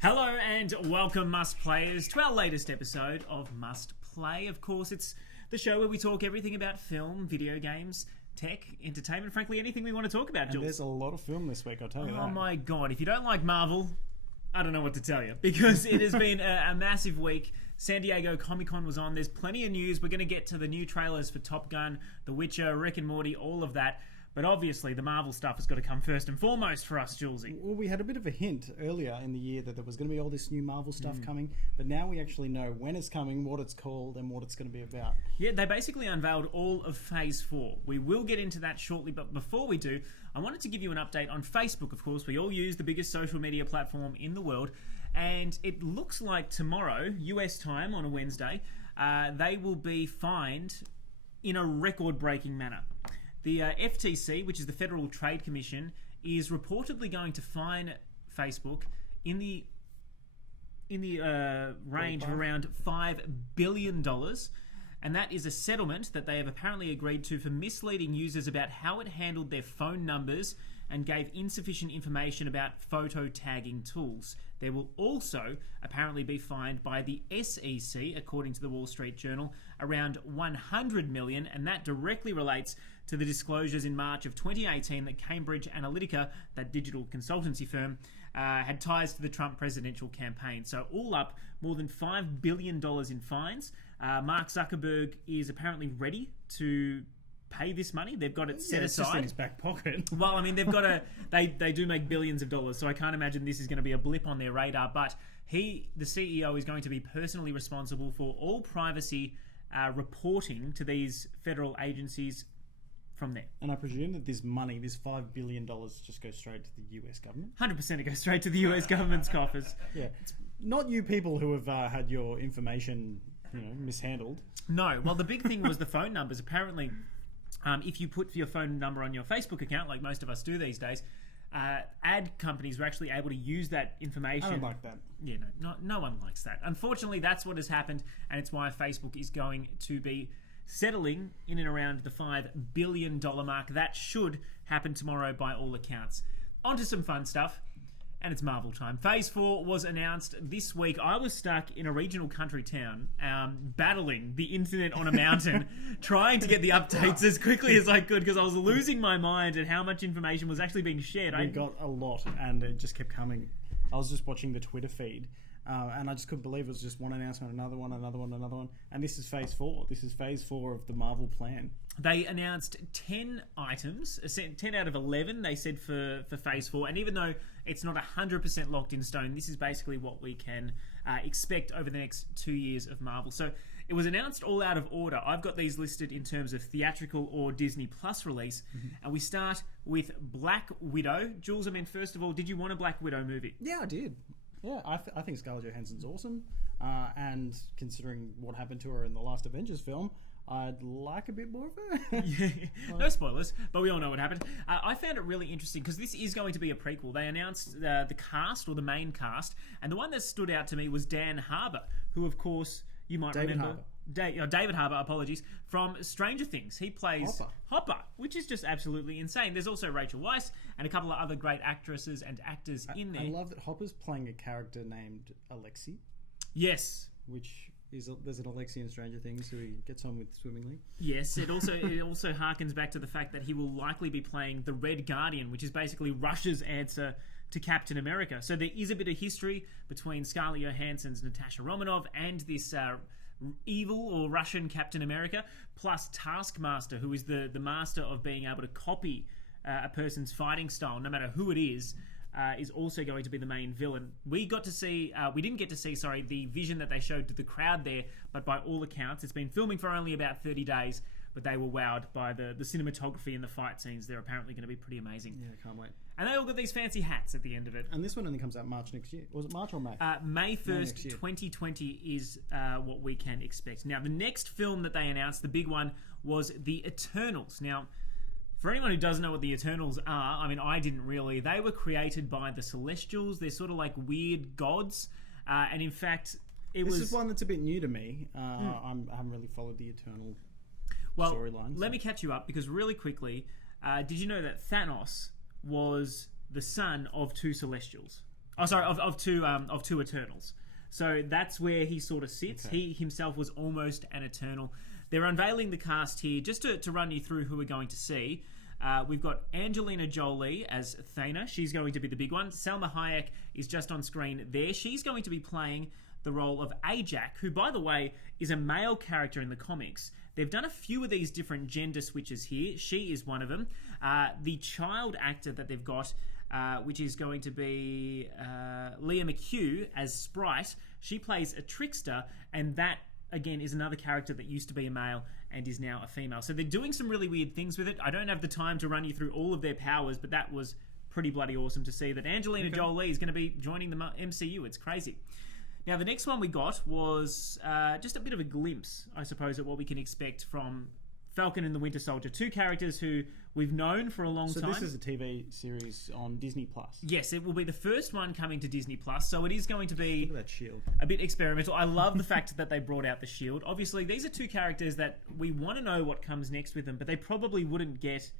Hello and welcome, Must Players, to our latest episode of Must Play. Of course, it's the show where we talk everything about film, video games, tech, entertainment, frankly, anything we want to talk about, Jules. And there's a lot of film this week, I'll tell you that. Oh my god, if you don't like Marvel, I don't know what to tell you, because it has been a massive week. San Diego Comic-Con was on. There's plenty of news. We're going to get to the new trailers for Top Gun, The Witcher, Rick and Morty, all of that. But obviously, the Marvel stuff has got to come first and foremost for us, Julesy. Well, we had a bit of a hint earlier in the year that there was going to be all this new Marvel stuff coming, but now we actually know when it's coming, what it's called, and what it's going to be about. Yeah, they basically unveiled all of Phase 4. We will get into that shortly, but before we do, I wanted to give you an update on Facebook, of course. We all use the biggest social media platform in the world, and it looks like tomorrow, US time on a Wednesday, they will be fined in a record-breaking manner. The FTC, which is the Federal Trade Commission, is reportedly going to fine Facebook in the range of around $5 billion. And that is a settlement that they have apparently agreed to for misleading users about how it handled their phone numbers and gave insufficient information about photo tagging tools. They will also apparently be fined by the SEC, according to the Wall Street Journal, around $100 million, and that directly relates to the disclosures in March of 2018 that Cambridge Analytica, that digital consultancy firm, had ties to the Trump presidential campaign. So all up, more than $5 billion in fines. Mark Zuckerberg is apparently ready to pay this money. They've got it set aside. It's just in his back pocket. Well, I mean, they've got they do make billions of dollars, so I can't imagine this is going to be a blip on their radar. But the CEO, is going to be personally responsible for all privacy reporting to these federal agencies from there. And I presume that this money, this $5 billion, just goes straight to the US government? 100% it goes straight to the US government's coffers. Yeah. Not you people who have had your information, mishandled. No. Well, the big thing was the phone numbers. Apparently, if you put your phone number on your Facebook account, like most of us do these days, ad companies were actually able to use that information. I don't like that. Yeah, no one likes that. Unfortunately, that's what has happened, and it's why Facebook is going to be settling in and around the $5 billion mark. That should happen tomorrow by all accounts. On to some fun stuff, and it's Marvel time. Phase 4 was announced this week. I was stuck in a regional country town, battling the internet on a mountain, trying to get the updates as quickly as I could, because I was losing my mind at how much information was actually being shared. We got a lot, and it just kept coming. I was just watching the Twitter feed, and I just couldn't believe it was just one announcement, another one. And this is Phase 4. This is Phase 4 of the Marvel plan. They announced 10 items, 10 out of 11, they said, for Phase 4. And even though it's not 100% locked in stone, this is basically what we can expect over the next 2 years of Marvel. So it was announced all out of order. I've got these listed in terms of theatrical or Disney Plus release. And we start with Black Widow. Jules, I mean, first of all, did you want a Black Widow movie? Yeah, I did. Yeah, I think Scarlett Johansson's awesome. And considering what happened to her in the last Avengers film, I'd like a bit more of her. Yeah. No spoilers, but we all know what happened. I found it really interesting because this is going to be a prequel. They announced the cast, or the main cast, and the one that stood out to me was Dan Harbour, who, of course, you might remember. David Harbour, apologies, from Stranger Things. He plays Hopper, which is just absolutely insane. There's also Rachel Weisz and a couple of other great actresses and actors in there. I love that Hopper's playing a character named Alexei. Yes. Which is there's an Alexei in Stranger Things who he gets on with swimmingly. Yes, it also harkens back to the fact that he will likely be playing the Red Guardian, which is basically Russia's answer to Captain America. So there is a bit of history between Scarlett Johansson's Natasha Romanoff and this evil or Russian Captain America, plus Taskmaster, who is the master of being able to copy a person's fighting style, no matter who it is also going to be the main villain. We didn't get to see, the vision that they showed to the crowd there, but by all accounts, it's been filming for only about 30 days, but they were wowed by the cinematography and the fight scenes. They're apparently going to be pretty amazing. Yeah, can't wait. And they all got these fancy hats at the end of it. And this one only comes out March next year. Was it March or May? May 1st, 2020 is what we can expect. Now, the next film that they announced, the big one, was The Eternals. Now, for anyone who doesn't know what the Eternals are, I mean, I didn't really. They were created by the Celestials. They're sort of like weird gods. And in fact, This is one that's a bit new to me. I haven't really followed the Eternal storyline. Let me catch you up because really quickly, did you know that Thanos was the son of two Celestials? Oh, sorry, of two Eternals. So that's where he sort of sits. Okay. He himself was almost an Eternal. They're unveiling the cast here. Just to run you through who we're going to see, we've got Angelina Jolie as Thana. She's going to be the big one. Salma Hayek is just on screen there. She's going to be playing the role of Ajak, who, by the way, is a male character in the comics. They've done a few of these different gender switches here. She is one of them. The child actor that they've got, which is going to be Leah McHugh as Sprite, she plays a trickster, and that, again, is another character that used to be a male and is now a female. So they're doing some really weird things with it. I don't have the time to run you through all of their powers, but that was pretty bloody awesome to see that Angelina Jolie is going to be joining the MCU. It's crazy. Now, the next one we got was just a bit of a glimpse, I suppose, at what we can expect from Falcon and the Winter Soldier. Two characters who we've known for a long time. So this is a TV series on Disney+. Yes, it will be the first one coming to Disney+. So it is going to be Look at that shield. A bit experimental. I love the fact that they brought out the shield. Obviously, these are two characters that we want to know what comes next with them, but they probably wouldn't get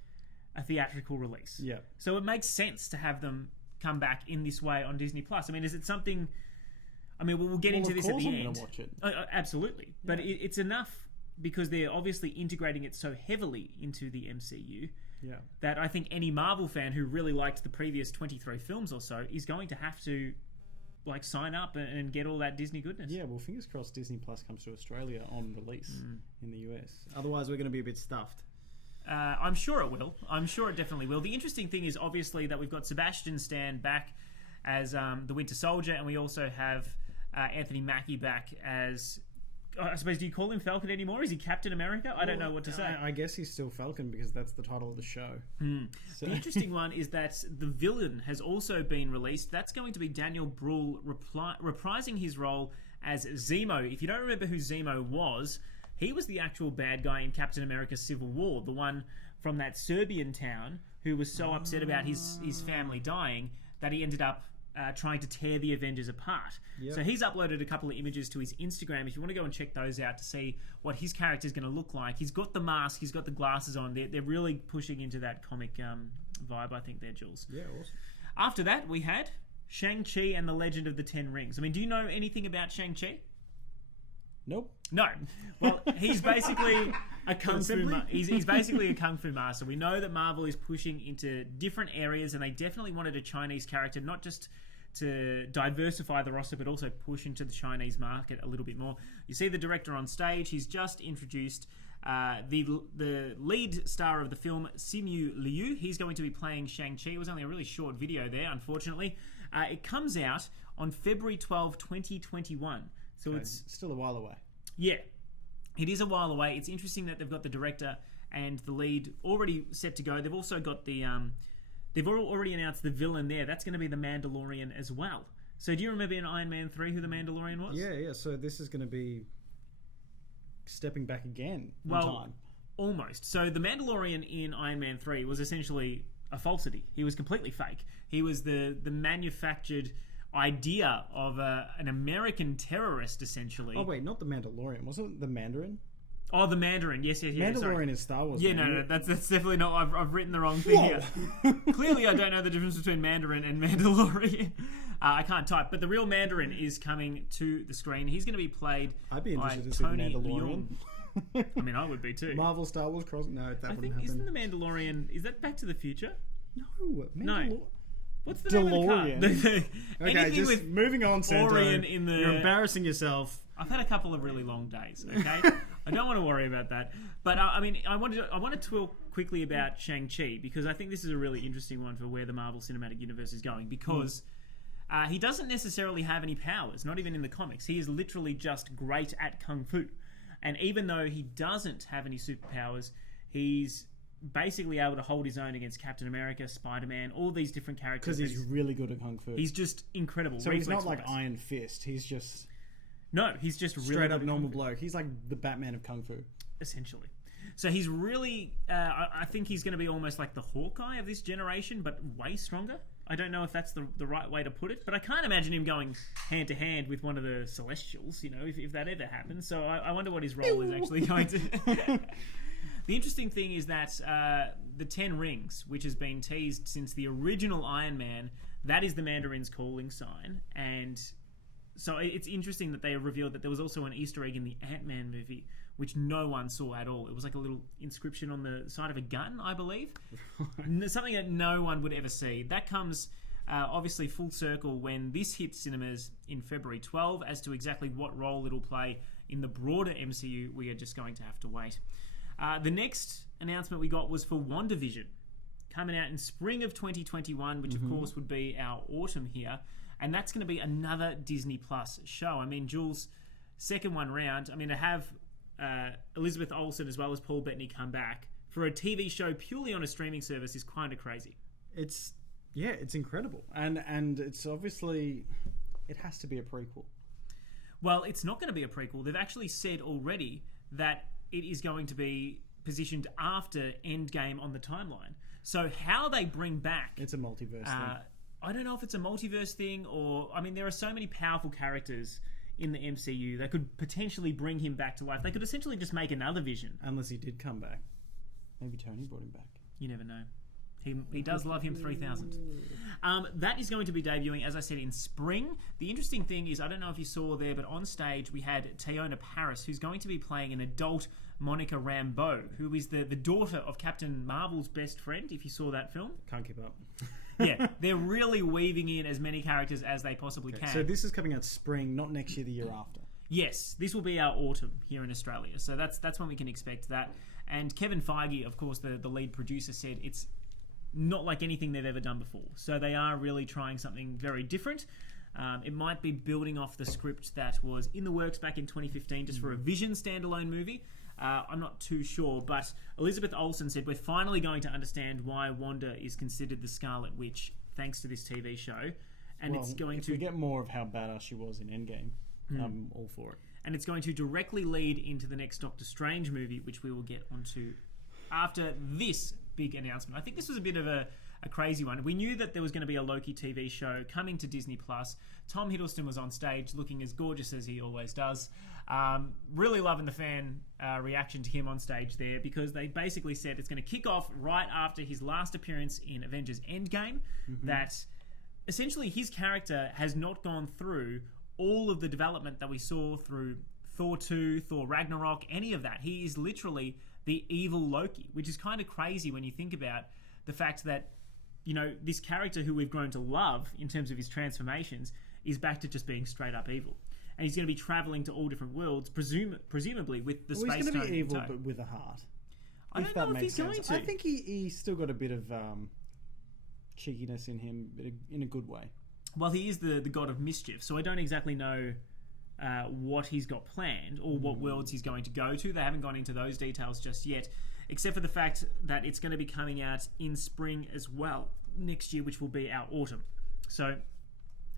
a theatrical release. Yeah. So it makes sense to have them come back in this way on Disney+. I mean, is it something... I mean, we'll get into this at the end. I'm going to watch it. Absolutely. But it's enough because they're obviously integrating it so heavily into the MCU that I think any Marvel fan who really liked the previous 23 films or so is going to have to sign up and get all that Disney goodness. Yeah, well, fingers crossed Disney Plus comes to Australia on release in the US. Otherwise, we're going to be a bit stuffed. I'm sure it will. I'm sure it definitely will. The interesting thing is obviously that we've got Sebastian Stan back as the Winter Soldier, and we also have Anthony Mackie back as... I suppose, do you call him Falcon anymore? Is he Captain America? I don't know what to say. I guess he's still Falcon because that's the title of the show. So. The interesting one is that the villain has also been released. That's going to be Daniel Bruhl reprising his role as Zemo. If you don't remember who Zemo was, he was the actual bad guy in Captain America Civil War, the one from that Serbian town who was so upset about his family dying that he ended up trying to tear the Avengers apart. Yep. So he's uploaded a couple of images to his Instagram. If you want to go and check those out to see what his character is going to look like. He's got the mask, he's got the glasses on. They're really pushing into that comic vibe, I think, there, Jules. Yeah, awesome. After that, we had Shang-Chi and the Legend of the Ten Rings. I mean, do you know anything about Shang-Chi? Nope. No. Well, he's basically a kung fu. He's basically a kung fu master. We know that Marvel is pushing into different areas, and they definitely wanted a Chinese character, not just to diversify the roster, but also push into the Chinese market a little bit more. You see the director on stage. He's just introduced the lead star of the film, Simu Liu. He's going to be playing Shang-Chi. It was only a really short video there, unfortunately. It comes out on February 12, 2021. So it's still a while away. Yeah, it is a while away. It's interesting that they've got the director and the lead already set to go. They've also got the... They've already announced the villain there. That's going to be the Mandalorian as well. So do you remember in Iron Man 3 who the Mandalorian was? Yeah. So this is going to be stepping back again in time. Almost. So the Mandalorian in Iron Man 3 was essentially a falsity. He was completely fake. He was the manufactured idea of an American terrorist, essentially. Oh, wait, not the Mandalorian. Wasn't it the Mandarin? Oh, the Mandarin. Yes. Mandalorian is Star Wars. Yeah, no, that's definitely not. I've written the wrong thing here. Clearly, I don't know the difference between Mandarin and Mandalorian. I can't type, but the real Mandarin is coming to the screen. He's going to be played I'd be by interested to see Tony Mandalorian. Leung. I mean, I would be too. Marvel Star Wars cross? No, that wouldn't happen. Isn't the Mandalorian? Is that Back to the Future? No. What's the name of the car? Okay, just with moving on, Santo. You're embarrassing yourself. I've had a couple of really long days, okay? I don't want to worry about that. But, I want to talk quickly about Shang-Chi, because I think this is a really interesting one for where the Marvel Cinematic Universe is going, because he doesn't necessarily have any powers, not even in the comics. He is literally just great at Kung Fu. And even though he doesn't have any superpowers, he's basically able to hold his own against Captain America, Spider-Man, all these different characters. Because he's really good at Kung Fu. He's just incredible. So he's not like Iron Fist. He's just... No, he's just really straight up normal bloke. He's like the Batman of Kung Fu. Essentially. So he's really... I think he's going to be almost like the Hawkeye of this generation, but way stronger. I don't know if that's the right way to put it, but I can't imagine him going hand to hand with one of the Celestials, if that ever happens. So I wonder what his role is actually going to... The interesting thing is that the 10 Rings, which has been teased since the original Iron Man, that is the Mandarin's calling sign. And so it's interesting that they have revealed that there was also an Easter egg in the Ant-Man movie, which no one saw at all. It was like a little inscription on the side of a gun, I believe. Something that no one would ever see. That comes obviously full circle when this hits cinemas in February 12. As to exactly what role it'll play in the broader MCU, we are just going to have to wait. The next announcement we got was for WandaVision, coming out in spring of 2021, which of course would be our autumn here. And that's going to be another Disney Plus show. I mean, Jules, second one round. I mean, to have Elizabeth Olsen as well as Paul Bettany come back for a TV show purely on a streaming service is kind of crazy. It's incredible, and it's obviously it has to be a prequel. Well, it's not going to be a prequel. They've actually said already that it is going to be positioned after Endgame on the timeline. So how they bring back... It's a multiverse thing. I don't know if it's a multiverse thing or... I mean, there are so many powerful characters in the MCU that could potentially bring him back to life. They could essentially just make another Vision. Unless he did come back. Maybe Tony brought him back. You never know. He does love him 3000. That is going to be debuting, as I said, in spring. The interesting thing is, I don't know if you saw there, but on stage we had Teyonah Parris, who's going to be playing an adult Monica Rambeau, who is the daughter of Captain Marvel's best friend, if you saw that film. Can't keep up. Yeah, they're really weaving in as many characters as they possibly can. So this is coming out spring, not next year, the year after. Yes, this will be our autumn here in Australia. So that's when we can expect that. And Kevin Feige, of course, the lead producer, said it's not like anything they've ever done before. So they are really trying something very different. It might be building off the script that was in the works back in 2015 just for a Vision standalone movie. I'm not too sure, but Elizabeth Olsen said, we're finally going to understand why Wanda is considered the Scarlet Witch thanks to this TV show. And it's going if to... we get more of how badass she was in Endgame, I'm all for it. And it's going to directly lead into the next Doctor Strange movie, which we will get onto after this big announcement. I think this was a bit of a crazy one. We knew that there was going to be a Loki TV show coming to Disney Plus. Tom Hiddleston was on stage looking as gorgeous as he always does. Really loving the fan reaction to him on stage there, because they basically said it's going to kick off right after his last appearance in Avengers Endgame. That essentially his character has not gone through all of the development that we saw through Thor 2, Thor Ragnarok, any of that. He is literally the evil Loki, which is kind of crazy when you think about the fact that, this character who we've grown to love in terms of his transformations is back to just being straight up evil. And he's going to be traveling to all different worlds, presumably with the space stone. He's going to be evil, but with a heart. I don't know if he's going to. I think he's still got a bit of cheekiness in him, but in a good way. Well, he is the god of mischief, so I don't exactly know what he's got planned or what worlds he's going to go to. They haven't gone into those details just yet, except for the fact that it's going to be coming out in spring as well next year, which will be our autumn. So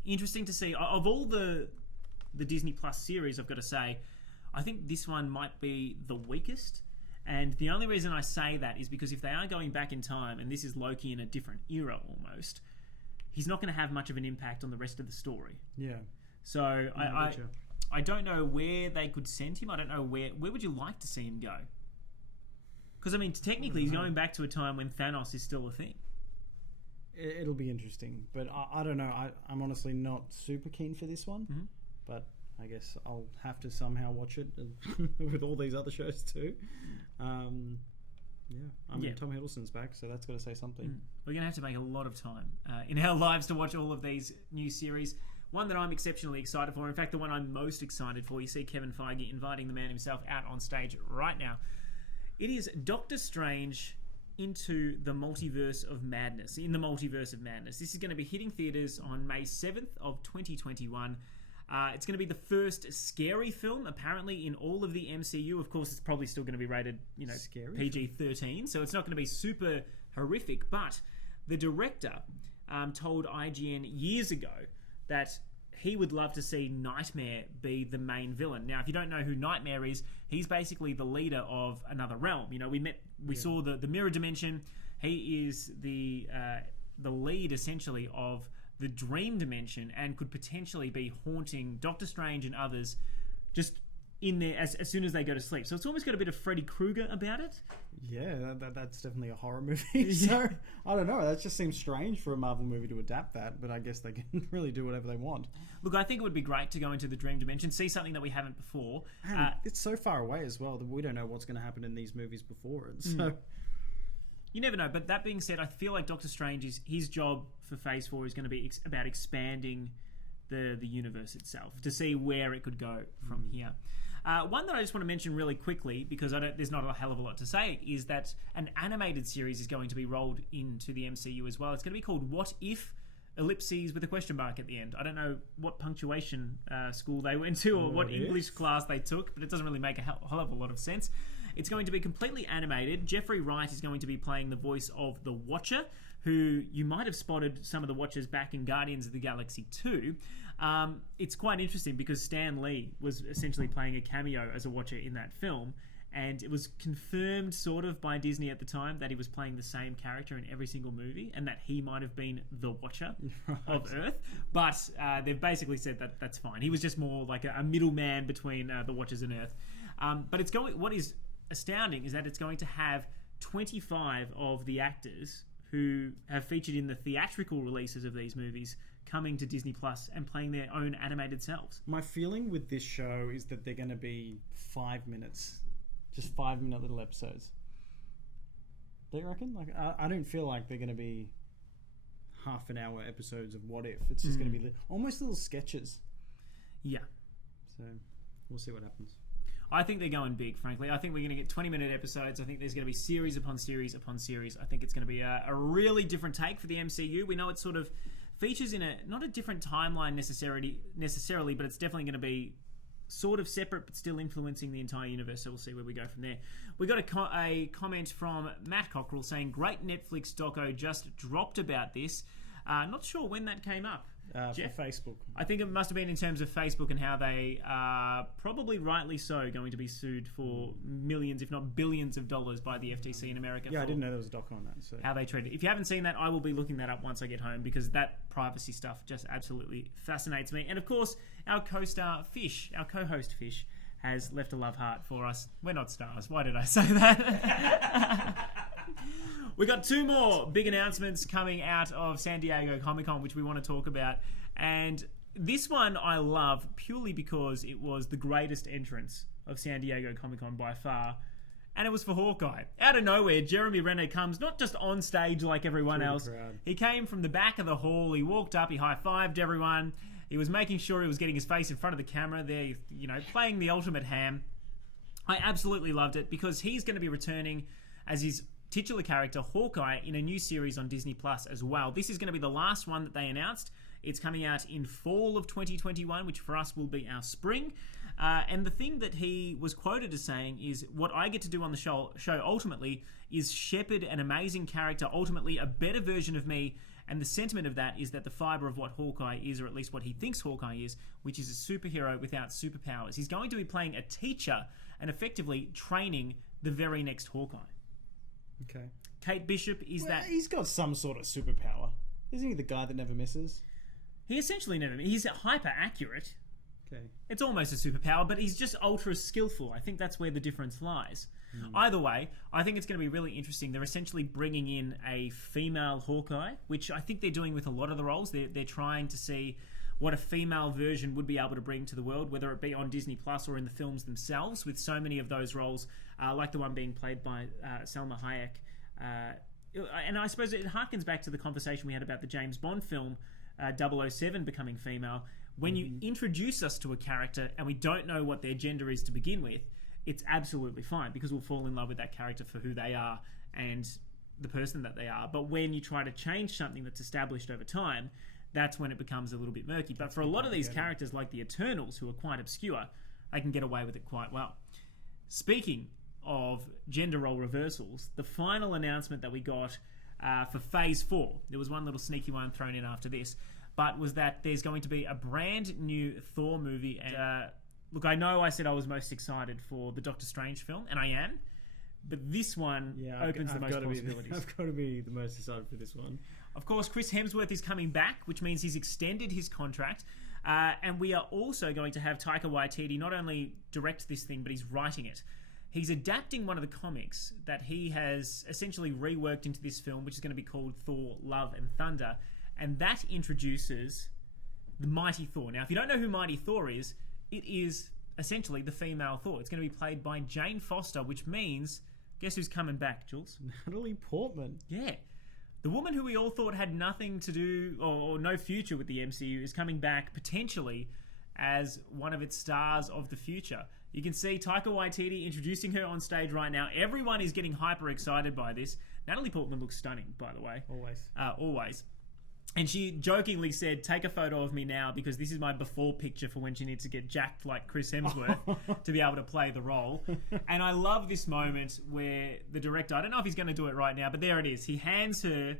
interesting to see. Of all the Disney Plus series, I've got to say, I think this one might be the weakest. And the only reason I say that is because if they are going back in time, and this is Loki in a different era almost, he's not going to have much of an impact on the rest of the story. Yeah. So I don't know where they could send him. I don't know where would you like to see him go? Because, I mean, technically he's going back to a time when Thanos is still a thing. It'll be interesting. But I don't know. I'm honestly not super keen for this one. But I guess I'll have to somehow watch it with all these other shows too. Tom Hiddleston's back, so that's got to say something. We're going to have to make a lot of time in our lives to watch all of these new series. One that I'm exceptionally excited for, in fact, the one I'm most excited for, you see Kevin Feige inviting the man himself out on stage right now. It is Doctor Strange into the Multiverse of Madness. In the Multiverse of Madness. This is going to be hitting theatres on May 7th of 2021. It's going to be the first scary film, apparently, in all of the MCU. Of course, it's probably still going to be rated, PG-13, so it's not going to be super horrific. But the director told IGN years ago that he would love to see Nightmare be the main villain. Now, if you don't know who Nightmare is, he's basically the leader of another realm. We saw the mirror dimension. He is the the lead, essentially, of the dream dimension and could potentially be haunting Doctor Strange and others just in there as soon as they go to sleep. So it's almost got a bit of Freddy Krueger about it. Yeah, that's definitely a horror movie. So, I don't know. That just seems strange for a Marvel movie to adapt that, but I guess they can really do whatever they want. Look, I think it would be great to go into the dream dimension, see something that we haven't before. And it's so far away as well that we don't know what's going to happen in these movies before it. So... You never know. But that being said, I feel like Doctor Strange, his job for Phase 4 is going to be about expanding the universe itself to see where it could go from here. One that I just want to mention really quickly, because there's not a hell of a lot to say, is that an animated series is going to be rolled into the MCU as well. It's going to be called What If? Ellipses with a question mark at the end. I don't know what punctuation school they went to or what English class they took, but it doesn't really make a hell of a lot of sense. It's going to be completely animated. Jeffrey Wright is going to be playing the voice of the Watcher, who you might have spotted some of the Watchers back in Guardians of the Galaxy 2. It's quite interesting because Stan Lee was essentially playing a cameo as a Watcher in that film, and it was confirmed sort of by Disney at the time that he was playing the same character in every single movie and that he might have been the Watcher of Earth. But they've basically said that that's fine. He was just more like a middleman between the Watchers and Earth. But what is astounding is that it's going to have 25 of the actors who have featured in the theatrical releases of these movies coming to Disney Plus and playing their own animated selves. My feeling with this show is that they're going to be 5 minutes. Just 5-minute little episodes. Do you reckon? Like, I don't feel like they're going to be half-an-hour episodes of What If. It's just going to be almost little sketches. Yeah. So, we'll see what happens. I think they're going big, frankly. I think we're going to get 20-minute episodes. I think there's going to be series upon series upon series. I think it's going to be a really different take for the MCU. We know it sort of features in not a different timeline necessarily, but it's definitely going to be sort of separate but still influencing the entire universe, so we'll see where we go from there. We got a comment from Matt Cockrell saying, great Netflix doco just dropped about this. Not sure when that came up. For Facebook. I think it must have been in terms of Facebook and how they are probably rightly so going to be sued for millions, if not billions of dollars by the FTC in America. Yeah, I didn't know there was a doc on that. So. How they treat it. If you haven't seen that, I will be looking that up once I get home because that privacy stuff just absolutely fascinates me. And of course, our co-star Fish, our co-host Fish, has left a love heart for us. We're not stars. Why did I say that? We got two more big announcements coming out of San Diego Comic-Con, which we want to talk about. And this one I love purely because it was the greatest entrance of San Diego Comic-Con by far. And it was for Hawkeye. Out of nowhere, Jeremy Renner comes not just on stage like everyone else. He came from the back of the hall. He walked up. He high-fived everyone. He was making sure he was getting his face in front of the camera there, playing the ultimate ham. I absolutely loved it because he's going to be returning as his titular character Hawkeye in a new series on Disney Plus as well. This is going to be the last one that they announced. It's coming out in fall of 2021, which for us will be our spring. And the thing that he was quoted as saying is, what I get to do on the show ultimately is shepherd an amazing character, ultimately a better version of me. And the sentiment of that is that the fibre of what Hawkeye is, or at least what he thinks Hawkeye is, which is a superhero without superpowers. He's going to be playing a teacher and effectively training the very next Hawkeye. Okay. Kate Bishop is that... He's got some sort of superpower. Isn't he the guy that never misses? He essentially never... He's hyper accurate. Okay. It's almost a superpower, but he's just ultra skillful. I think that's where the difference lies. Either way, I think it's going to be really interesting. They're essentially bringing in a female Hawkeye, which I think they're doing with a lot of the roles. They're trying to see what a female version would be able to bring to the world, whether it be on Disney Plus or in the films themselves, with so many of those roles, like the one being played by Salma Hayek. And I suppose it harkens back to the conversation we had about the James Bond film 007 becoming female. When you introduce us to a character and we don't know what their gender is to begin with, it's absolutely fine because we'll fall in love with that character for who they are and the person that they are. But when you try to change something that's established over time, that's when it becomes a little bit murky. But for a lot of these characters, like the Eternals, who are quite obscure, they can get away with it quite well. Speaking of gender role reversals, the final announcement that we got for Phase 4, there was one little sneaky one thrown in after this, but was that there's going to be a brand new Thor movie. And look, I know I said I was most excited for the Doctor Strange film, and I am, but this one opens the most possibilities. I've got to be the most excited for this one. Of course, Chris Hemsworth is coming back, which means he's extended his contract. And we are also going to have Taika Waititi not only direct this thing, but he's writing it. He's adapting one of the comics that he has essentially reworked into this film, which is going to be called Thor, Love and Thunder. And that introduces the Mighty Thor. Now, if you don't know who Mighty Thor is, it is essentially the female Thor. It's going to be played by Jane Foster, which means, guess who's coming back, Jules? Natalie Portman. Yeah. The woman who we all thought had nothing to do or no future with the MCU is coming back potentially as one of its stars of the future. You can see Taika Waititi introducing her on stage right now. Everyone is getting hyper excited by this. Natalie Portman looks stunning, by the way. Always. And she jokingly said, take a photo of me now because this is my before picture for when she needs to get jacked like Chris Hemsworth to be able to play the role. And I love this moment where the director, I don't know if he's going to do it right now, but there it is. He hands her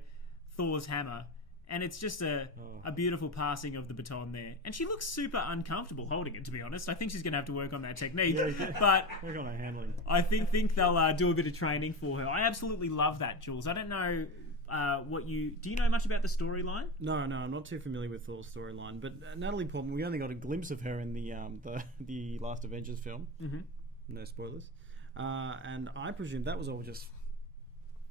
Thor's hammer. And it's just a beautiful passing of the baton there. And she looks super uncomfortable holding it, to be honest. I think she's going to have to work on that technique. But work on her handling. I think they'll do a bit of training for her. I absolutely love that, Jules. I don't know do you know much about the storyline? No, I'm not too familiar with Thor's storyline. But Natalie Portman, we only got a glimpse of her in the last Avengers film. Mm-hmm. No spoilers. And I presume that was all just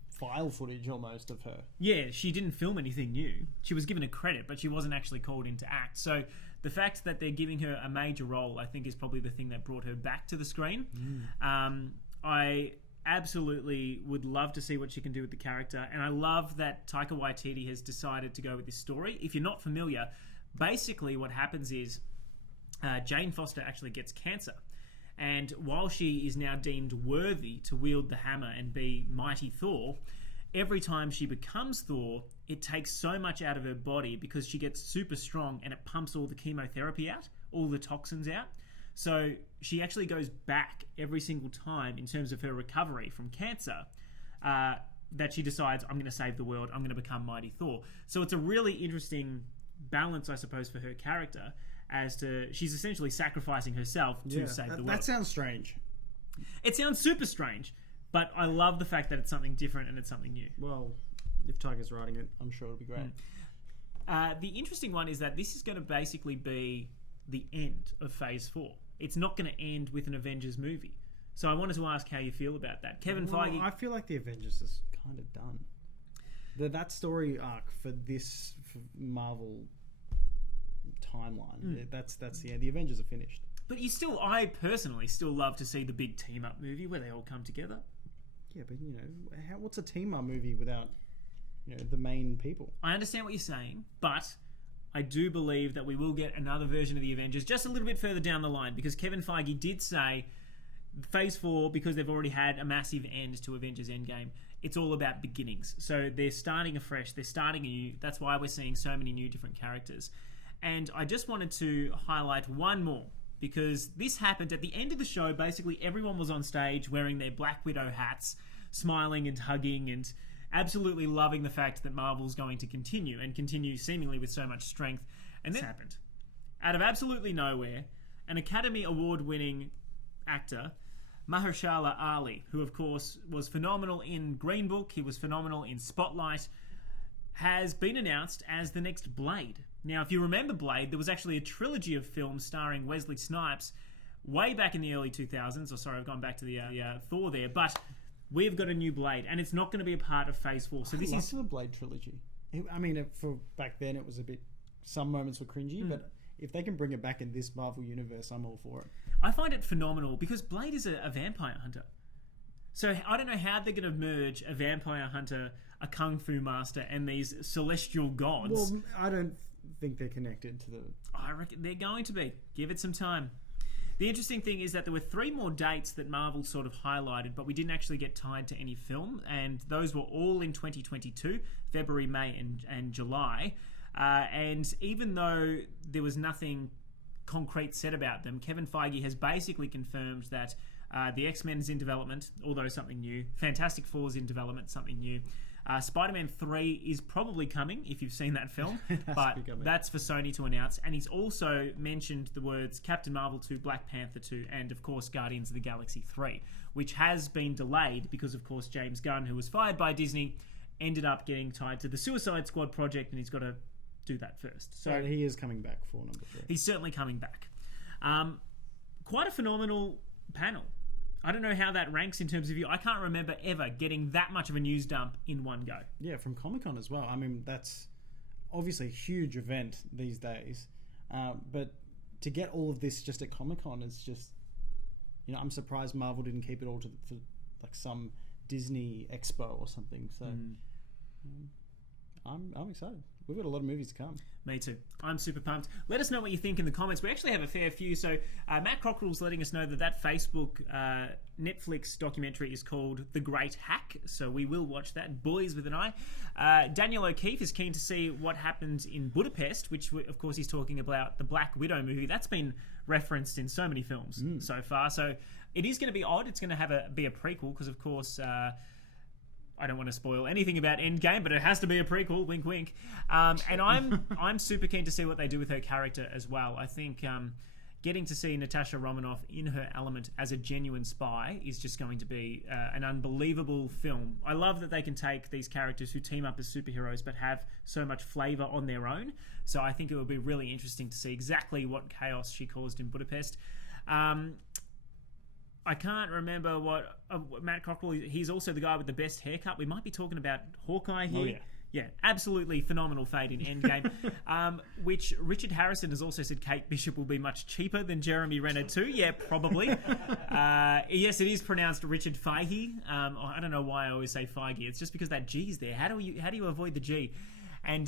file footage almost of her. Yeah, she didn't film anything new. She was given a credit, but she wasn't actually called into act. So the fact that they're giving her a major role, I think, is probably the thing that brought her back to the screen. I absolutely would love to see what she can do with the character, and I love that Taika Waititi has decided to go with this story. If you're not familiar, basically what happens is Jane Foster actually gets cancer. And while she is now deemed worthy to wield the hammer and be Mighty Thor, every time she becomes Thor, it takes so much out of her body because she gets super strong and it pumps all the chemotherapy out, all the toxins out. So she actually goes back every single time in terms of her recovery from cancer that she decides, I'm going to save the world, I'm going to become Mighty Thor. So it's a really interesting balance, I suppose, for her character, as to she's essentially sacrificing herself to save the world. That sounds strange. It sounds super strange, but I love the fact that it's something different and it's something new. Well, if Tiger's writing it, I'm sure it'll be great. The interesting one is that this is going to basically be the end of Phase 4. It's not going to end with an Avengers movie. So I wanted to ask how you feel about that. Kevin Feige... I feel like the Avengers is kind of done. That story arc for this Marvel timeline, that's the end. The Avengers are finished. But I personally still love to see the big team-up movie where they all come together. Yeah, but what's a team-up movie without the main people? I understand what you're saying, but I do believe that we will get another version of the Avengers just a little bit further down the line, because Kevin Feige did say Phase 4, because they've already had a massive end to Avengers Endgame, it's all about beginnings. So they're starting afresh, they're starting anew. That's why we're seeing so many new different characters. And I just wanted to highlight one more, because this happened at the end of the show. Basically, everyone was on stage wearing their Black Widow hats, smiling and hugging and absolutely loving the fact that Marvel's going to continue seemingly with so much strength. And this happened. Out of absolutely nowhere, an Academy Award-winning actor, Mahershala Ali, who of course was phenomenal in Green Book, he was phenomenal in Spotlight, has been announced as the next Blade. Now, if you remember Blade, there was actually a trilogy of films starring Wesley Snipes way back in the early 2000s. I've gone back to the Thor there, but we've got a new Blade, and it's not going to be a part of Phase 4. So this is the Blade trilogy. I mean, for back then, it was a bit. Some moments were cringy, but if they can bring it back in this Marvel universe, I'm all for it. I find it phenomenal because Blade is a vampire hunter. So I don't know how they're going to merge a vampire hunter, a kung fu master, and these celestial gods. Well, I don't think they're connected to the... I reckon they're going to be. Give it some time. The interesting thing is that there were 3 more dates that Marvel sort of highlighted, but we didn't actually get tied to any film, and those were all in 2022, February, May, and July. And even though there was nothing concrete said about them, Kevin Feige has basically confirmed that The X-Men is in development, although something new. Fantastic Four is in development, something new. Spider-Man 3 is probably coming, if you've seen that film, but that's for Sony to announce. And he's also mentioned the words Captain Marvel 2, Black Panther 2, and, of course, Guardians of the Galaxy 3, which has been delayed because, of course, James Gunn, who was fired by Disney, ended up getting tied to the Suicide Squad project, and he's got to do that first. So he is coming back for number 3. He's certainly coming back. Quite a phenomenal panel. I don't know how that ranks in terms of you. I can't remember ever getting that much of a news dump in one go. Yeah, from Comic-Con as well. I mean, that's obviously a huge event these days. But to get all of this just at Comic-Con is just... I'm surprised Marvel didn't keep it all for like some Disney expo or something. So I'm excited. We've got a lot of movies to come. Me too. I'm super pumped. Let us know what you think in the comments. We actually have a fair few. So Matt Cockrell's letting us know that Facebook Netflix documentary is called The Great Hack. So we will watch that. Boys with an eye. Daniel O'Keefe is keen to see what happened in Budapest, which of course he's talking about the Black Widow movie. That's been referenced in so many films so far. So it is going to be odd. It's going to be a prequel because of course... I don't want to spoil anything about Endgame, but it has to be a prequel. Wink, wink. And I'm super keen to see what they do with her character as well. I think getting to see Natasha Romanoff in her element as a genuine spy is just going to be an unbelievable film. I love that they can take these characters who team up as superheroes but have so much flavour on their own. So I think it will be really interesting to see exactly what chaos she caused in Budapest. I can't remember what Matt Cockrell. He's also the guy with the best haircut. We might be talking about Hawkeye here. Oh, yeah, absolutely phenomenal fade in Endgame. Which Richard Harrison has also said Kate Bishop will be much cheaper than Jeremy Renner too. Yeah, probably. Yes, it is pronounced Richard Feige. I don't know why I always say Feige. It's just because that G's there. How do you avoid the G? And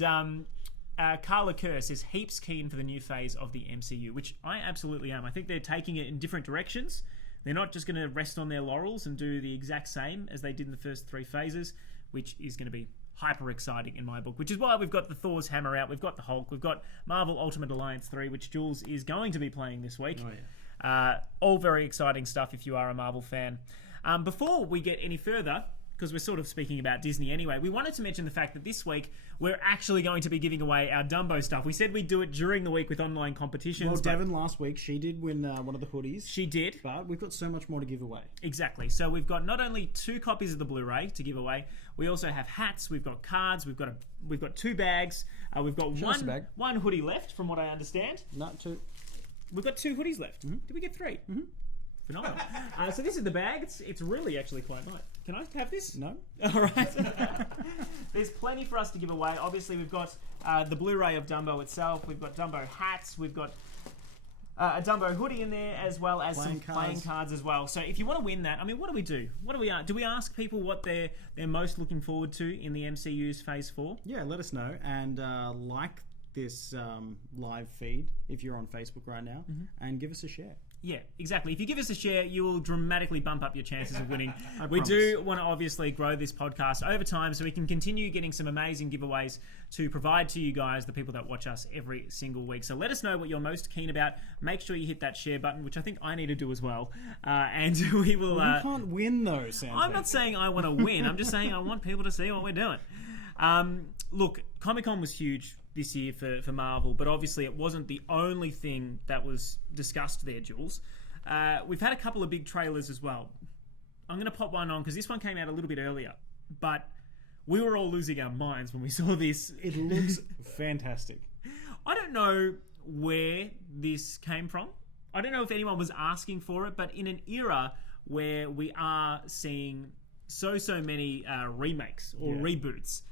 Carla Kerr says heaps keen for the new phase of the MCU, which I absolutely am. I think they're taking it in different directions. They're not just going to rest on their laurels and do the exact same as they did in the first 3 phases, which is going to be hyper exciting in my book, which is why we've got the Thor's hammer out, we've got the Hulk, we've got Marvel Ultimate Alliance 3, which Jules is going to be playing this week. Oh, yeah. All very exciting stuff if you are a Marvel fan. Before we get any further, because we're sort of speaking about Disney anyway, we wanted to mention the fact that this week we're actually going to be giving away our Dumbo stuff. We said we'd do it during the week with online competitions. Well, Devon last week, she did win one of the hoodies. She did. But we've got so much more to give away. Exactly. So we've got not only 2 copies of the Blu-ray to give away, we also have hats, we've got cards, we've got 2 bags, we've got one hoodie left from what I understand. Not 2. We've got 2 hoodies left. Mm-hmm. Did we get 3? Mm-hmm. Phenomenal. So this is the bag. It's really actually quite nice. Can I have this? No. All right. There's plenty for us to give away. Obviously, we've got the Blu-ray of Dumbo itself. We've got Dumbo hats. We've got a Dumbo hoodie in there, as well as some playing cards as well. So if you want to win that, I mean, what do we do? Do we ask people what they're most looking forward to in the MCU's Phase 4? Yeah, let us know. And like this live feed if you're on Facebook right now, and give us a share. Yeah, exactly. If you give us a share, you will dramatically bump up your chances of winning. We do want to obviously grow this podcast over time so we can continue getting some amazing giveaways to provide to you guys, the people that watch us every single week. So let us know what you're most keen about. Make sure you hit that share button, which I think I need to do as well. And we will... you can't win though, Sam. I'm not saying I want to win. I'm just saying I want people to see what we're doing. Look, Comic-Con was huge this year for Marvel, but obviously it wasn't the only thing that was discussed there, Jules. We've had a couple of big trailers as well. I'm going to pop one on because this one came out a little bit earlier, but we were all losing our minds when we saw this. It looks fantastic. I don't know where this came from. I don't know if anyone was asking for it, but in an era where we are seeing so many remakes or reboots,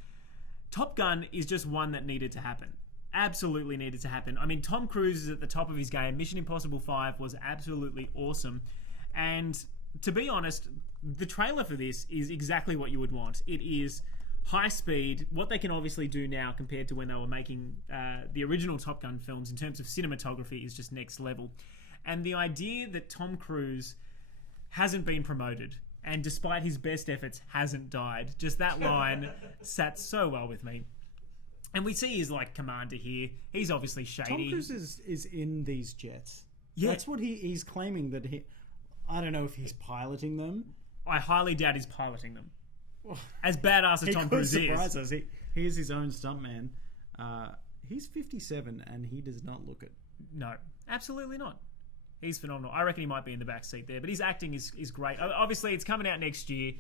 Top Gun is just one that needed to happen. Absolutely needed to happen. I mean, Tom Cruise is at the top of his game. Mission Impossible 5 was absolutely awesome. And to be honest, the trailer for this is exactly what you would want. It is high speed, what they can obviously do now compared to when they were making the original Top Gun films in terms of cinematography is just next level. And the idea that Tom Cruise hasn't been promoted and despite his best efforts hasn't died, just that line sat so well with me. And we see his like commander here. He's obviously shady. Tom Cruise is in these jets. Yeah. That's what he's claiming that he... I don't know if he's piloting them. I highly doubt he's piloting them. As badass as Tom Cruise is. Us. He is his own stuntman. He's 57 and he does not look it. No, absolutely not. He's phenomenal. I reckon he might be in the back seat there, but his acting is great. Obviously, it's coming out next year.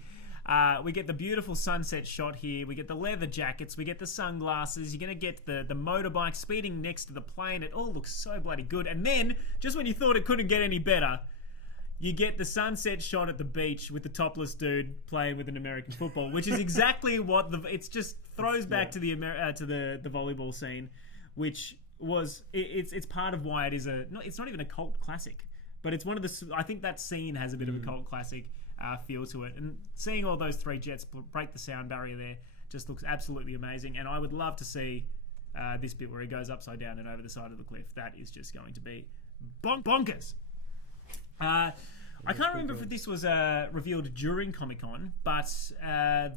We get the beautiful sunset shot here. We get the leather jackets. We get the sunglasses. You're going to get the motorbike speeding next to the plane. It all looks so bloody good. And then, just when you thought it couldn't get any better, you get the sunset shot at the beach with the topless dude playing with an American football, which is exactly what it just throws back to the volleyball scene, which was it's part of why it is it's not even a cult classic, but it's one of the. I think that scene has a bit of a cult classic feel to it, and seeing all those three jets break the sound barrier there just looks absolutely amazing. And I would love to see this bit where he goes upside down and over the side of the cliff. That is just going to be bonkers. I can't remember if this was revealed during Comic-Con, but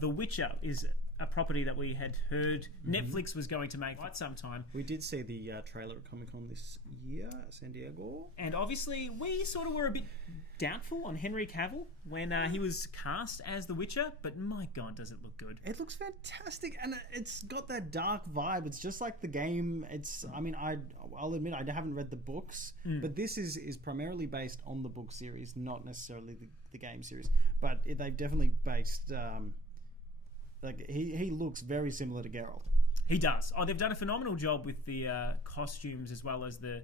The Witcher is a property that we had heard Netflix was going to make quite some time. We did see the trailer at Comic-Con this year, San Diego. And obviously, we sort of were a bit doubtful on Henry Cavill when he was cast as The Witcher, but my God, does it look good. It looks fantastic, and it's got that dark vibe. It's just like the game. I'll admit, I haven't read the books, but this is primarily based on the book series, not necessarily the game series. But they've definitely based... he looks very similar to Geralt. He does. Oh, they've done a phenomenal job with the costumes as well as the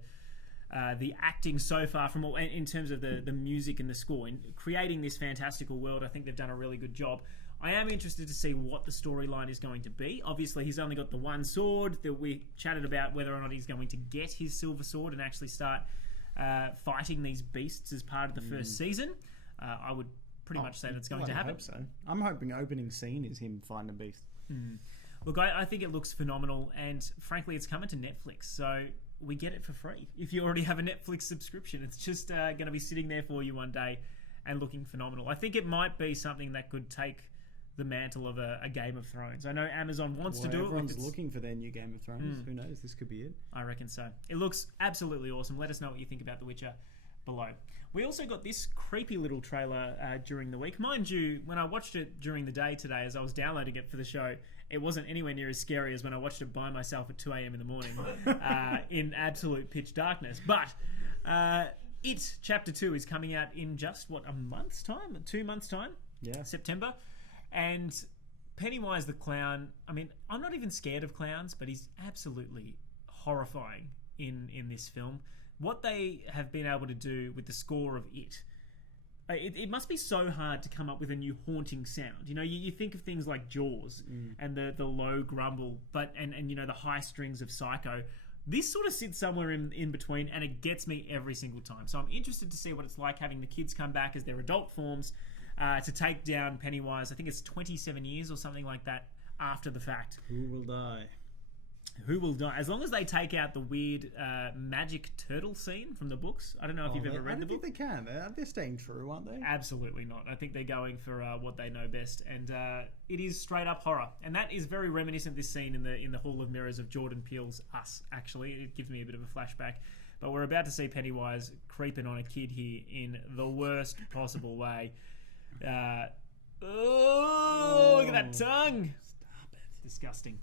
acting so far from all in terms of the music and the score in creating this fantastical world. I think they've done a really good job. I am interested to see what the storyline is going to be. Obviously, he's only got the one sword. That we chatted about whether or not he's going to get his silver sword and actually start fighting these beasts as part of the first season. I would pretty much say that's going to happen. I hope so. I'm hoping opening scene is him finding a beast. Look, I think it looks phenomenal, and frankly, it's coming to Netflix, so we get it for free. If you already have a Netflix subscription, it's just going to be sitting there for you one day and looking phenomenal. I think it might be something that could take the mantle of a Game of Thrones. I know Amazon wants to do it. Everyone's looking for their new Game of Thrones. Who knows? This could be it. I reckon so. It looks absolutely awesome. Let us know what you think about The Witcher below. We also got this creepy little trailer during the week. Mind you, when I watched it during the day today as I was downloading it for the show, it wasn't anywhere near as scary as when I watched it by myself at 2 a.m. in the morning in absolute pitch darkness. But It Chapter 2 is coming out in just, a month's time? 2 months' time? Yeah. September. And Pennywise the Clown, I mean, I'm not even scared of clowns, but he's absolutely horrifying in this film. What they have been able to do with the score of it must be so hard to come up with a new haunting sound. You know, you think of things like Jaws and the low grumble, and you know, the high strings of Psycho. This sort of sits somewhere in between, and it gets me every single time. So I'm interested to see what it's like having the kids come back as their adult forms to take down Pennywise. I think it's 27 years or something like that after the fact. Who will die? Who will die? As long as they take out the weird magic turtle scene from the books. I don't know if you've ever read the book. I don't think they can. They're staying true, aren't they? Absolutely not. I think they're going for what they know best, and it is straight up horror. And that is very reminiscent. This scene in the Hall of Mirrors of Jordan Peele's Us. Actually, it gives me a bit of a flashback. But we're about to see Pennywise creeping on a kid here in the worst possible way. Look at that tongue! Stop it! Disgusting.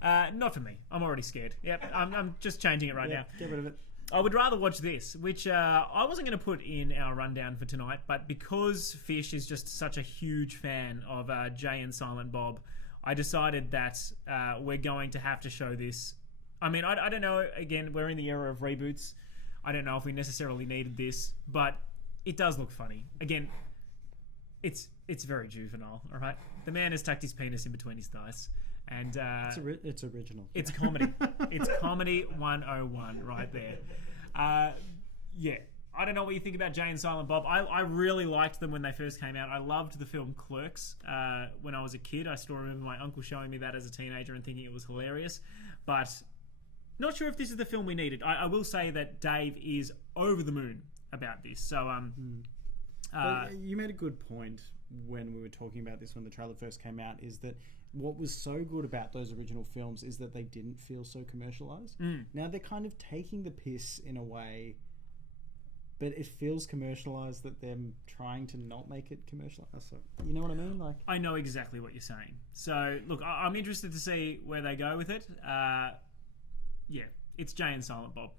Not for me. I'm already scared. Yep, I'm just changing it right now. Get rid of it. I would rather watch this, which I wasn't going to put in our rundown for tonight, but because Fish is just such a huge fan of Jay and Silent Bob, I decided that we're going to have to show this. I mean, I don't know. Again, we're in the era of reboots. I don't know if we necessarily needed this, but it does look funny. Again, it's very juvenile, all right? The man has tucked his penis in between his thighs. And it's original. It's comedy. It's comedy 101 right there. Yeah. I don't know what you think about Jay and Silent Bob. I really liked them when they first came out. I loved the film Clerks when I was a kid. I still remember my uncle showing me that as a teenager and thinking it was hilarious. But not sure if this is the film we needed. I will say that Dave is over the moon about this. So you made a good point when we were talking about this when the trailer first came out, is that what was so good about those original films is that they didn't feel so commercialized. Now they're kind of taking the piss in a way but it feels commercialized that they're trying to not make it commercialized. So, you know what I mean? Like, I know exactly what you're saying. So, look, I'm interested to see where they go with it. Yeah, it's Jay and Silent Bob.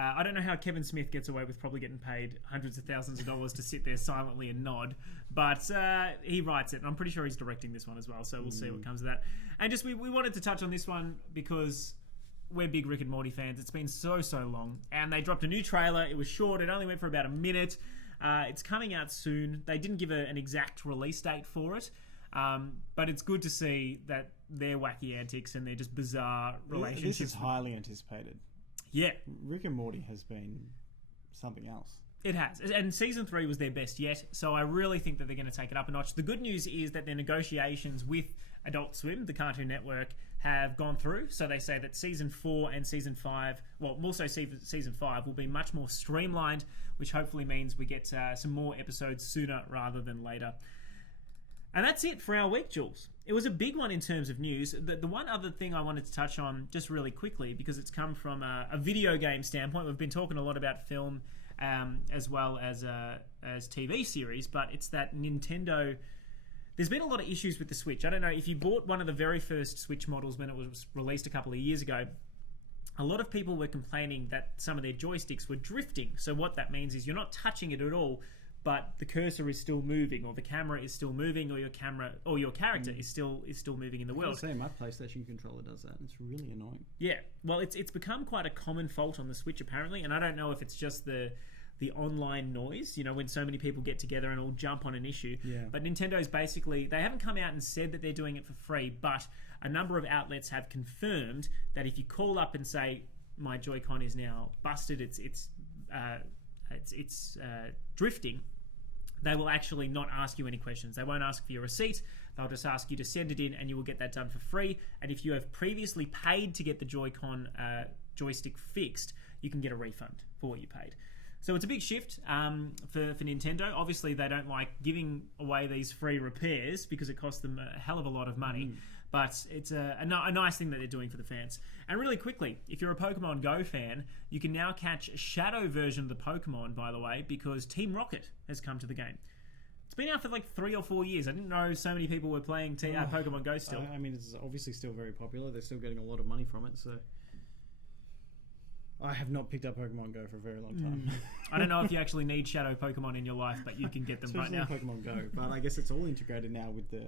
I don't know how Kevin Smith gets away with probably getting paid hundreds of thousands of dollars to sit there silently and nod, but he writes it, and I'm pretty sure he's directing this one as well, so we'll see what comes of that. And just we wanted to touch on this one because we're big Rick and Morty fans. It's been so long, and they dropped a new trailer. It was short. It only went for about a minute. It's coming out soon. They didn't give an exact release date for it, but it's good to see that their wacky antics and their just bizarre relationships. This is highly anticipated. Yeah. Rick and Morty has been something else. It has. And season 3 was their best yet, so I really think that they're going to take it up a notch. The good news is that their negotiations with Adult Swim, the Cartoon Network, have gone through. So they say that season 4 and season 5, well, more so season 5, will be much more streamlined, which hopefully means we get some more episodes sooner rather than later. And that's it for our week, Jules. It was a big one in terms of news. The one other thing I wanted to touch on just really quickly, because it's come from a video game standpoint. We've been talking a lot about film as well as TV series, but it's that Nintendo... There's been a lot of issues with the Switch. I don't know, if you bought one of the very first Switch models when it was released a couple of years ago, a lot of people were complaining that some of their joysticks were drifting. So what that means is you're not touching it at all, but the cursor is still moving, or the camera is still moving, or your character is still moving in the world. I say my PlayStation controller does that. It's really annoying. Yeah, well, it's become quite a common fault on the Switch apparently, and I don't know if it's just the online noise, when so many people get together and all jump on an issue. Yeah. But Nintendo's basically, they haven't come out and said that they're doing it for free, but a number of outlets have confirmed that if you call up and say, my Joy-Con is now busted, it's drifting, they will actually not ask you any questions. They won't ask for your receipt. They'll just ask you to send it in, and you will get that done for free. And if you have previously paid to get the Joy-Con joystick fixed, you can get a refund for what you paid. So it's a big shift for Nintendo. Obviously, they don't like giving away these free repairs because it costs them a hell of a lot of money. But it's a nice thing that they're doing for the fans. And really quickly, if you're a Pokemon Go fan, you can now catch a shadow version of the Pokemon, by the way, because Team Rocket has come to the game. It's been out for like 3 or 4 years. I didn't know so many people were playing Pokemon Go still. I mean, it's obviously still very popular. They're still getting a lot of money from it, so... I have not picked up Pokemon Go for a very long time. I don't know if you actually need shadow Pokemon in your life, but you can get them right now. Pokemon Go, but I guess it's all integrated now with the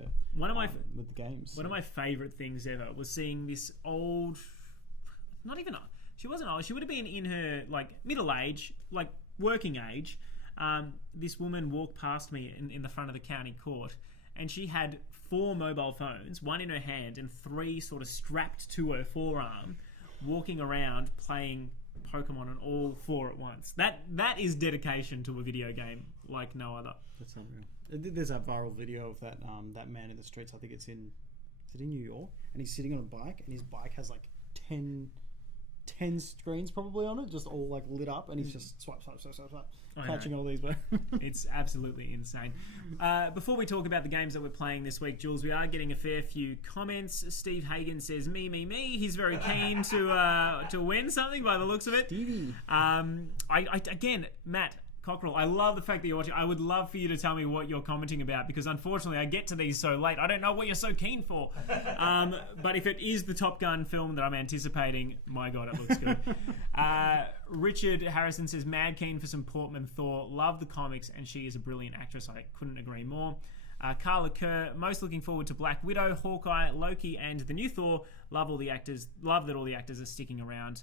with the games. One of my favourite things ever was seeing this old, she wasn't old. She would have been in her like middle age, like working age. This woman walked past me in the front of the county court, and she had 4 mobile phones, 1 in her hand and 3 sort of strapped to her forearm, walking around playing Pokemon on all 4 at once. That is dedication to a video game like no other. That's unreal. There's that viral video of that man in the streets. I think it's in New York, and he's sitting on a bike, and his bike has like 10 screens probably on it, just all like lit up, and he's just swipe, catching all these. It's absolutely insane. Before we talk about the games that we're playing this week, Jules, we are getting a fair few comments. Steve Hagen says, me. He's very keen to win something by the looks of it. Stevie. Again, Matt Cockrell, I love the fact that you're watching. I would love for you to tell me what you're commenting about, because unfortunately I get to these so late. I don't know what you're so keen for. But if it is the Top Gun film that I'm anticipating, my God, it looks good. Richard Harrison says, mad keen for some Portman Thor. Love the comics, and she is a brilliant actress. I couldn't agree more. Carla Kerr, most looking forward to Black Widow, Hawkeye, Loki, and the new Thor. Love all the actors. Love that all the actors are sticking around.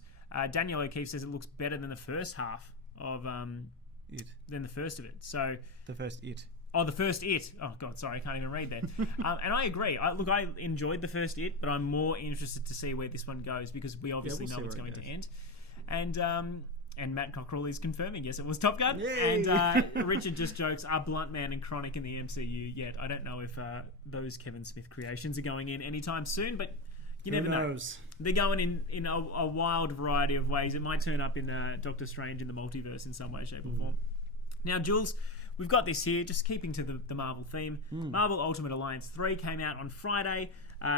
Daniel O'Keefe says it looks better than the first half of... than the first of it. So the first It. Oh, the first It. Oh God, sorry, I can't even read that. And I agree. I enjoyed the first It, but I'm more interested to see where this one goes, because we obviously know it's going to end. And Matt Cockrell is confirming, yes, it was Top Gun. Yay! And Richard just jokes, are Blunt Man and Chronic in the MCU yet? I don't know if those Kevin Smith creations are going in anytime soon, but you never know. They're going in a wild variety of ways. It might turn up in Doctor Strange in the multiverse in some way, shape, or form. Now, Jules, we've got this here, just keeping to the Marvel theme. Marvel Ultimate Alliance 3 came out on Friday.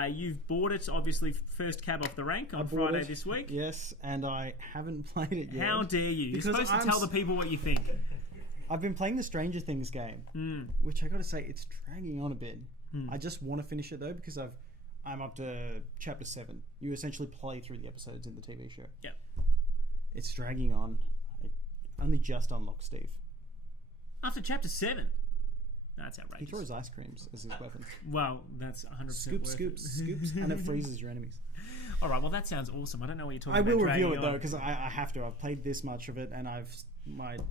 You've bought it, obviously, first cab off the rank on Friday this week. Yes, and I haven't played it yet. How dare you? You're Because supposed to tell the people what you think. I've been playing the Stranger Things game, which I got to say, it's dragging on a bit. I just want to finish it, though, because I'm up to chapter 7. You essentially play through the episodes in the TV show. Yep. It's dragging on. I only just unlocked Steve. After chapter 7? That's outrageous. He throws ice creams as his weapon. Well, that's 100% Scoops, and it freezes your enemies. All right, well, that sounds awesome. I don't know what you're talking I about. will review it, though, because I have to. I've played this much of it, and I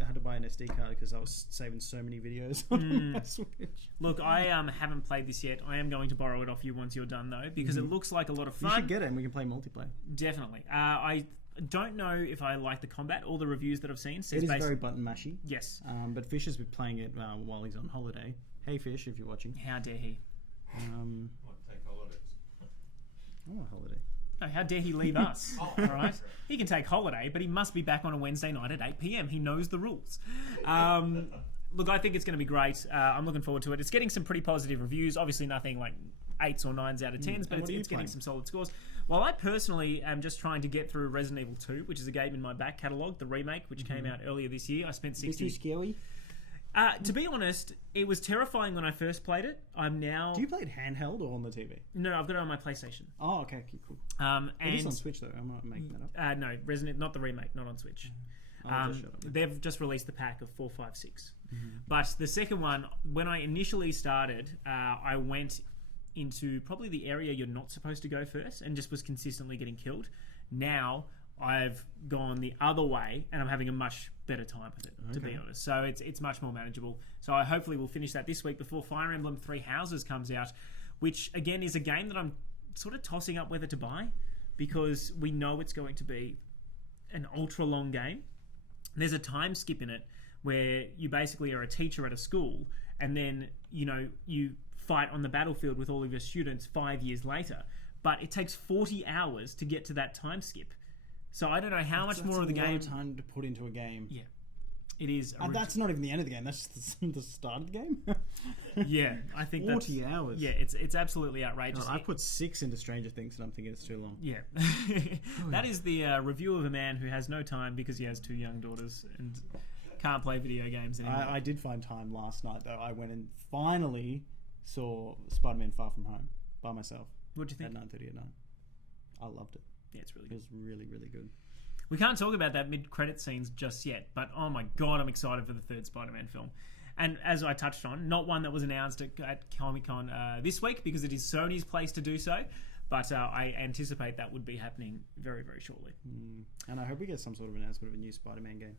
had to buy an SD card because I was saving so many videos on my Switch. Look, I haven't played this yet. I am going to borrow it off you once you're done, though, because it looks like a lot of fun. You should get it, and we can play multiplayer. Definitely. I don't know if I like the combat. All the reviews that I've seen says it is very button mashy. Yes. But Fish has been playing it while he's on holiday. Hey, Fish, if you're watching. How dare he? Take holidays. I want a holiday. No, how dare he leave us? All right, he can take holiday, but he must be back on a Wednesday night at 8 p.m. He knows the rules. Look, I think it's going to be great. I'm looking forward to it. It's getting some pretty positive reviews. Obviously, nothing like 8s or 9s out of 10s, but it's getting some solid scores. Well, I personally am just trying to get through Resident Evil 2, which is a game in my back catalogue, the remake, which came out earlier this year. I spent 60. Is it too scary? To be honest, it was terrifying when I first played it. I'm now. Do you play it handheld or on the TV? No, I've got it on my PlayStation. Oh, okay, cool. And It is on Switch, though. I'm not making that up. no, Resident, not the remake, not on Switch. I'll just shut up then. They've just released the pack of 4, 5, 6. But the second one, when I initially started, I went into probably the area you're not supposed to go first, and just was consistently getting killed. Now I've gone the other way, and I'm having a much better time with it, to be honest. So it's much more manageable. So I hopefully will finish that this week before Fire Emblem Three Houses comes out, which again is a game that I'm sort of tossing up whether to buy, because we know it's going to be an ultra long game. There's a time skip in it where you basically are a teacher at a school, and then you fight on the battlefield with all of your students 5 years later, but it takes 40 hours to get to that time skip. So I don't know how much more of the game. That's a lot of time to put into a game. Yeah, it is. And that's not even the end of the game. That's just the start of the game. Yeah, I think 40 hours. Yeah, it's absolutely outrageous. I put 6 into Stranger Things, and I'm thinking it's too long. Yeah, that is the review of a man who has no time because he has 2 young daughters and can't play video games anymore. I did find time last night, though. I went and finally saw Spider-Man Far From Home by myself. What'd you think? At 9:30 at night. I loved it. Yeah, it's really It good. was really, really good. We can't talk about that mid-credit scenes just yet, but oh my god, I'm excited for the third Spider-Man film. And as I touched on, not one that was announced at Comic-Con this week, because it is Sony's place to do so, but I anticipate that would be happening very, very shortly. And I hope we get some sort of announcement of a new Spider-Man game.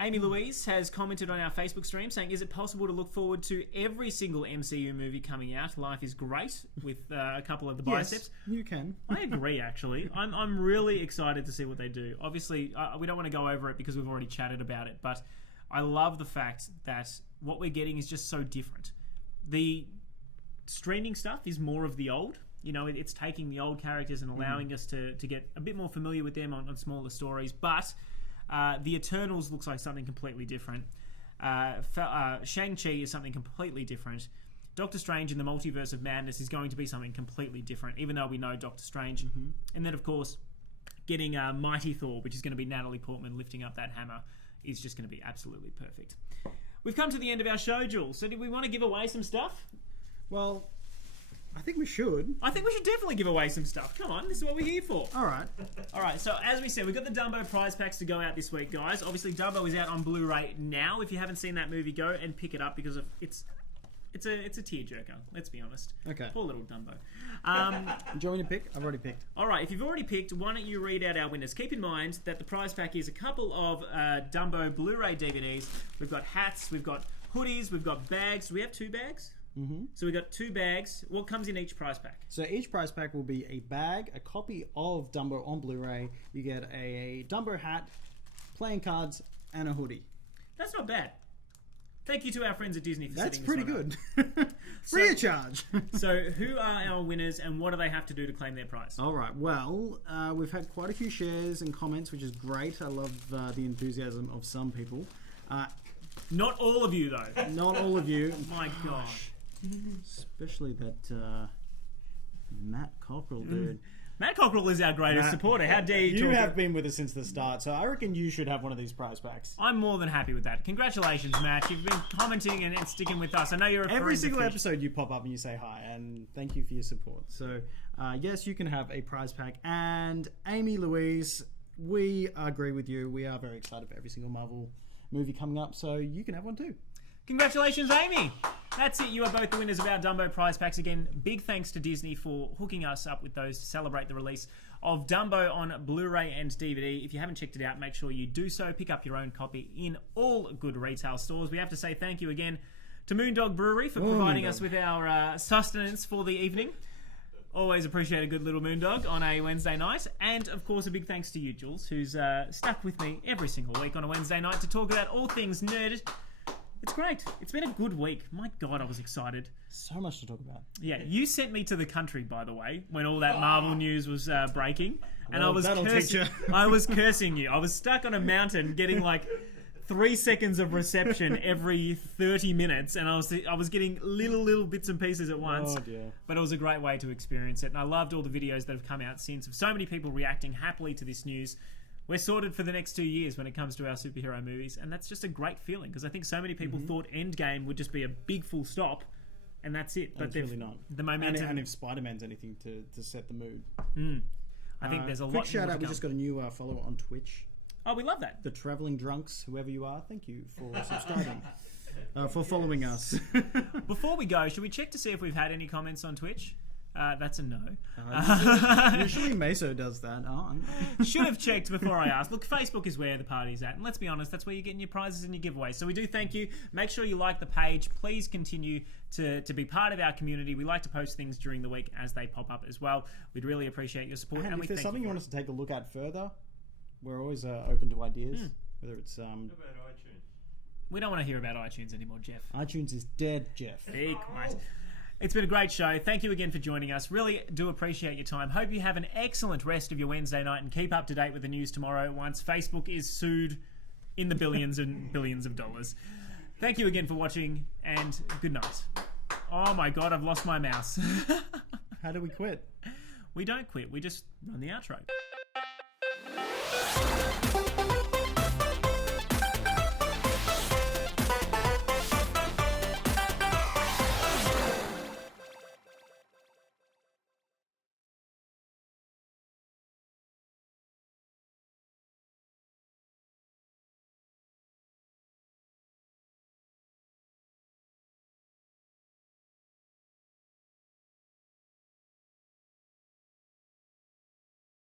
Amy Louise has commented on our Facebook stream saying, is it possible to look forward to every single MCU movie coming out? Life is great, with a couple of the biceps. Yes, you can. I agree, actually. I'm really excited to see what they do. Obviously, we don't want to go over it because we've already chatted about it, but I love the fact that what we're getting is just so different. The streaming stuff is more of the old. It's taking the old characters and allowing us to get a bit more familiar with them on smaller stories, but the Eternals looks like something completely different. Shang-Chi is something completely different. Doctor Strange in the Multiverse of Madness is going to be something completely different, even though we know Doctor Strange. And then, of course, getting Mighty Thor, which is going to be Natalie Portman lifting up that hammer, is just going to be absolutely perfect. We've come to the end of our show, Jules. So did we want to give away some stuff? Well, I think we should. I think we should definitely give away some stuff. Come on, this is what we're here for. All right. All right, so as we said, we've got the Dumbo prize packs to go out this week, guys. Obviously, Dumbo is out on Blu-ray now. If you haven't seen that movie, go and pick it up because it's a tearjerker, let's be honest. Okay. Poor little Dumbo. Do you want me to pick? I've already picked. All right, if you've already picked, why don't you read out our winners? Keep in mind that the prize pack is a couple of Dumbo Blu-ray DVDs. We've got hats, we've got hoodies, we've got bags. Do we have 2 bags? So we've got 2 bags. What comes in each prize pack? So each prize pack will be a bag, a copy of Dumbo on Blu-ray. You get a Dumbo hat, playing cards, and a hoodie. That's not bad. Thank you to our friends at Disney for That's setting pretty this good. Free of charge. So who are our winners and what do they have to do to claim their prize? All right. Well, we've had quite a few shares and comments, which is great. I love the enthusiasm of some people. Not all of you, though. Not all of you. My gosh. Especially that Matt Cockrell dude. Matt Cockrell is our greatest supporter. How dare you You talk have been with us since the start, so I reckon you should have one of these prize packs. I'm more than happy with that. Congratulations, Matt. You've been commenting and sticking with us. I know you're a Every single fish. episode you pop up and you say hi, and thank you for your support. So, yes, you can have a prize pack. And Amy Louise, we agree with you. We are very excited for every single Marvel movie coming up, so you can have one too. Congratulations, Amy. That's it. You are both the winners of our Dumbo prize packs. Again, big thanks to Disney for hooking us up with those to celebrate the release of Dumbo on Blu-ray and DVD. If you haven't checked it out, make sure you do so. Pick up your own copy in all good retail stores. We have to say thank you again to Moondog Brewery for providing us with our sustenance for the evening. Always appreciate a good little Moondog on a Wednesday night. And, of course, a big thanks to you, Jules, who's stuck with me every single week on a Wednesday night to talk about all things nerd. It's great. It's been a good week. My God, I was excited. So much to talk about. Yeah, you sent me to the country, by the way, when all that Marvel news was breaking. And Well, that'll teach you. I was cursing you. I was stuck on a mountain getting like 3 seconds of reception every 30 minutes. And I was getting little bits and pieces at once. Oh, dear. But it was a great way to experience it. And I loved all the videos that have come out since of so many people reacting happily to this news. We're sorted for the next 2 years when it comes to our superhero movies, and that's just a great feeling because I think so many people thought Endgame would just be a big full stop, and that's it. But it's really not. The momentum. And if Spider-Man's anything to set the mood. I think there's a lot. Quick shout more out, to we just got a new follower on Twitch. Oh, we love that. The Traveling Drunks, whoever you are, thank you for subscribing. For following us. Before we go, should we check to see if we've had any comments on Twitch? That's a no. Usually Meso does that. Should have checked before I asked. Look, Facebook is where the party's at. And let's be honest, that's where you're getting your prizes and your giveaways. So we do thank you. Make sure you like the page. Please continue to be part of our community. We like to post things during the week as they pop up as well. We'd really appreciate your support. And we if there's thank something you for want us to take a look at further, we're always open to ideas. Whether it's... What about iTunes? We don't want to hear about iTunes anymore, Jeff. iTunes is dead, Jeff. Be quiet. It's been a great show. Thank you again for joining us. Really do appreciate your time. Hope you have an excellent rest of your Wednesday night and keep up to date with the news tomorrow once Facebook is sued in the billions and billions of dollars. Thank you again for watching and good night. Oh my God, I've lost my mouse. How do we quit? We don't quit. We just run the outro.